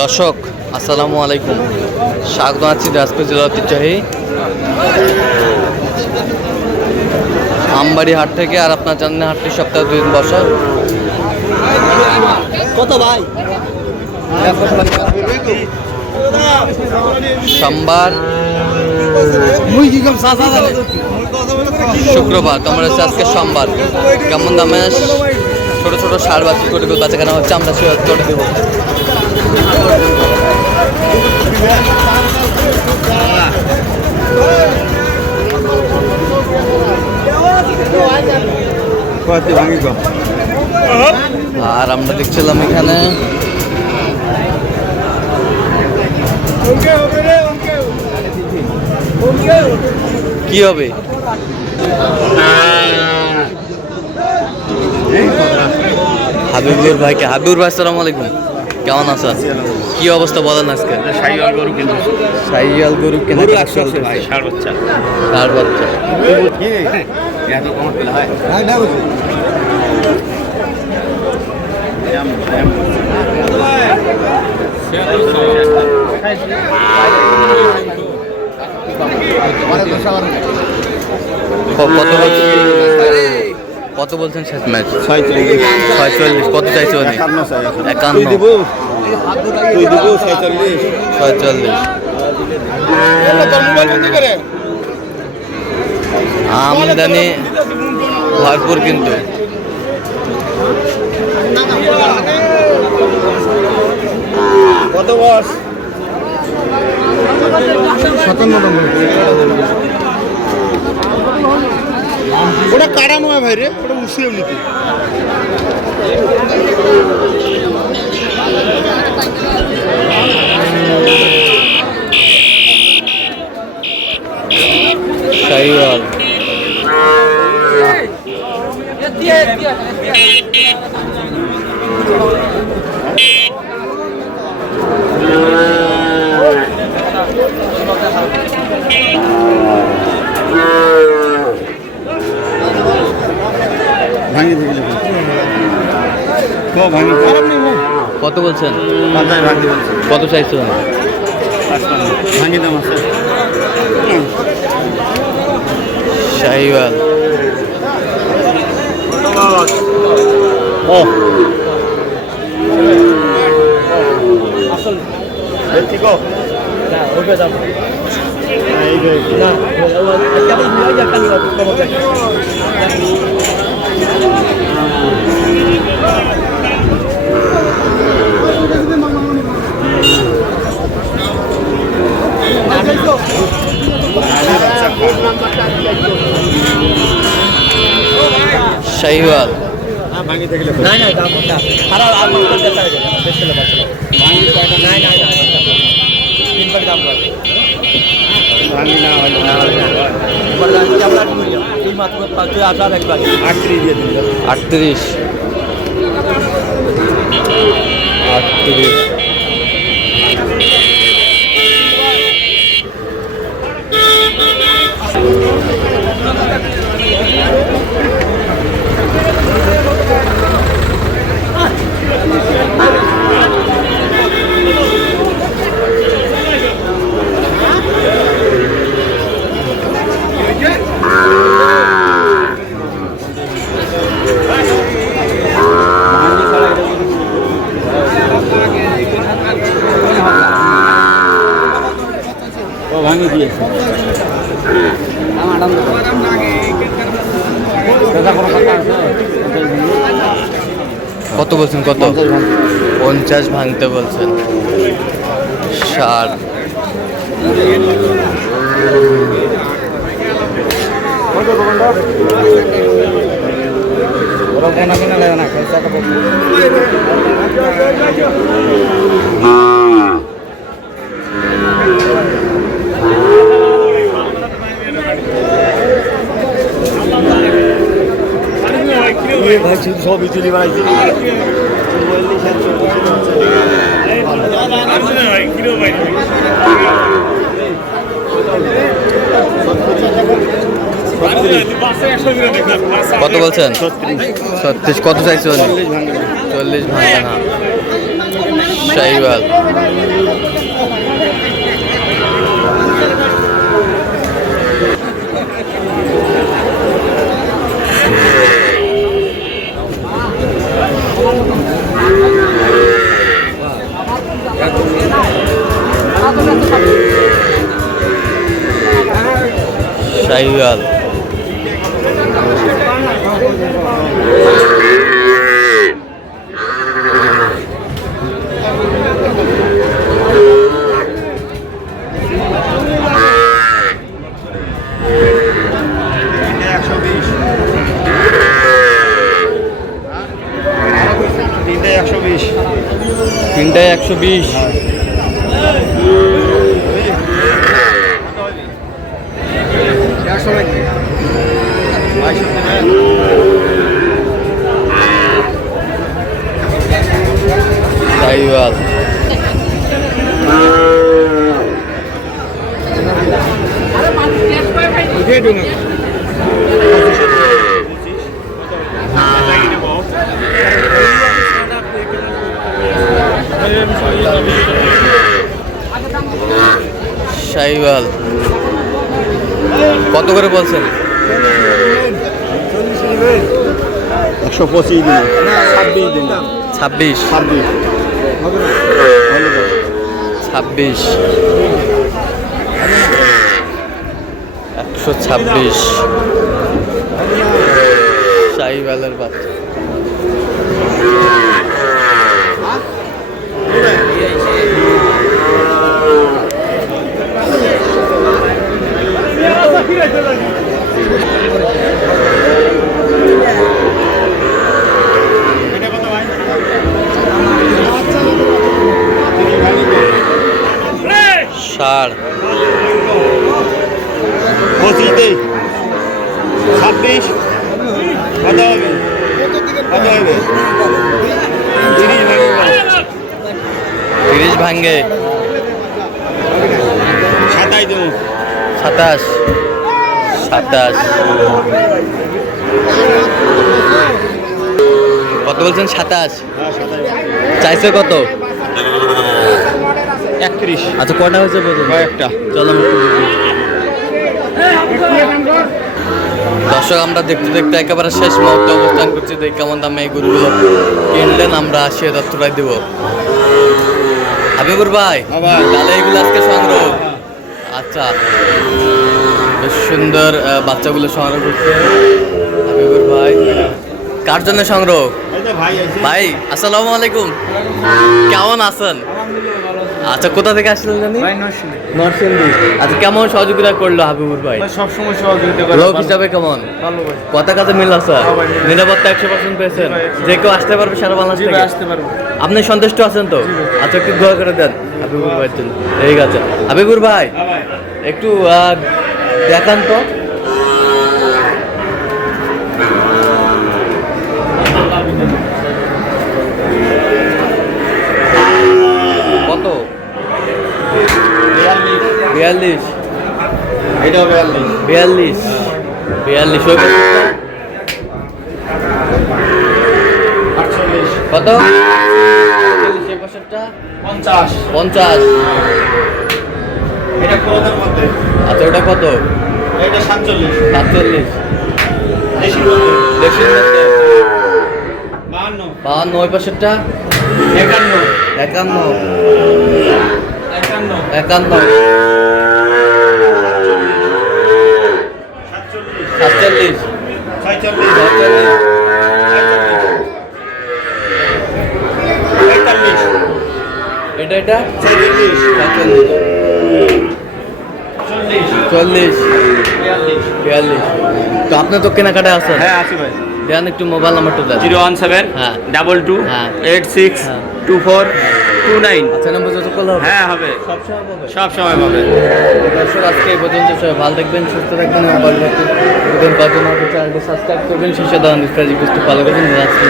দর্শক আসসালামু আলাইকুম, স্বাগত আছি দিনাজপুর জেলার ঐতিহ্যবাহী আমবাড়ি হাট থেকে। আর আপনার জানেন হাটটি সপ্তাহে 2 দিন বসে। কত ভাই? সোমবার, শুক্রবার। তোমরা হচ্ছে আজকে সোমবার। কেমন দামে ছোট ছোট সার বাছুর করে বাচ্চা কেনা হচ্ছে, আমরা সে করে দেবো। আর আমরা দেখছিলাম এখানে কি হবে। হাবিবুর ভাইকে, হাবিবুর ভাই আসসালামু আলাইকুম, কেমন আছেন? কি অবস্থা বলেন আজকে? শাহিওয়াল গরু কিন্তু শাহিওয়াল গরু কেনা ভাই, ষাঁড় বাচ্চা। তার বাচ্চা এত কম পেলে হয়? কত বলছেন শেষ ম্যাচ? 46। কত চাইছে? 51। 46। আমদানি ভরপুর কিন্তু। কত বস? 57। ওটা কাটা নয় ভাই রে, ওটা উঠিয়ে নিতে। শাহিওয়াল কত বলছেন? কত চাইছো? শাহিওয়াল শাহিওয়াল আটত্রিশ। কত বলছেন? কত? 50 ভাঙতে বলছেন। 60। সব ইজিলি বানাইছি। কত বলছেন? 36। কত চাইছো? 40 ভাঙা না। শাহিওয়াল। শাহিওয়াল। তিনটায় 120। শাহিওয়াল। শাহিওয়াল কত করে বলছেন? 125 দিন, 26 দিন, 26। 126 শাহিওয়ালের বাচ্চা। ষাড় 25 26 কত হবে? কত হবে? 30 ভাঙ্গে 27 দেবো। 27। কত বলছেন? 27। চাইছে কত? 31। আচ্ছা কটা হয়েছে বলুন? একটা। চলো দর্শক, আমরা দেখতে দেখতে একেবারে শেষ মুহূর্তে অবস্থান করছি। দেখি কেমন দামে এই গরুগুলো কিনলেন। আমরা 80,000 টাকায় দেবো। হাবিবুর ভাই, তাহলে এগুলো আজকে সংগ্রহ। আচ্ছা, বেশ সুন্দর বাচ্চাগুলো সংগ্রহ করছে হাবিবুর ভাই। কার জন্য সংগ্রহ? ভাই আসসালামু আলাইকুম, কেমন আছেন? আচ্ছা, কোথা থেকে আসলেন জানি? নরসিংদী। আচ্ছা, কেমন সহযোগিতা করলো হাবিবুর ভাই? সবসময় সহযোগিতা করে। লোক হিসাবে কেমন? ভালো ভাই। কথা কাজে মিল আছে? নিরাপত্তা 100% পেয়েছেন? যে কেউ আসতে পারবে সারা বাংলাদেশ থেকে? আসতে পারবো। আপনি সন্তুষ্ট আছেন তো? আচ্ছা, একটু দোয়া করে দেন হাবিবুর ভাইয়ের জন্য। ঠিক আছে হাবিবুর ভাই, একটু দেখান তো। কত? 42। এটা 42। 42 ওই পাশেরটা? 48। কত? 48 এই পাশেরটা? 50। 50। এটা কোথার মধ্যে? আচ্ছা, ওটা কত? এটা 47। 47। দেশির মধ্যে। দেশের মধ্যে 52। 52 ওই পাশেরটা? 51। 51। 51। 51। 47। 46। 47। 41। এটা এটা 46। 47। 40। 42। তো আপনি তো কেনাকাটায় আছেন? হ্যাঁ আছি ভাই। দেন একটু মোবাইল নাম্বারটা দেন। 017 হ্যাঁ। 22 হ্যাঁ। 86 হ্যাঁ। 24 29। আচ্ছা, নম্বর যত করলে হবে? হ্যাঁ হবে, সবসময় পাবে? সব সময় পাবে। দর্শক, আজকে এই পর্যন্ত। সবাই ভালো থাকবেন, সুস্থ থাকবেন এবং পরবর্তী চ্যানেলটি সাবস্ক্রাইব করবেন, সেই সাথে ফলো করবেন। আজকে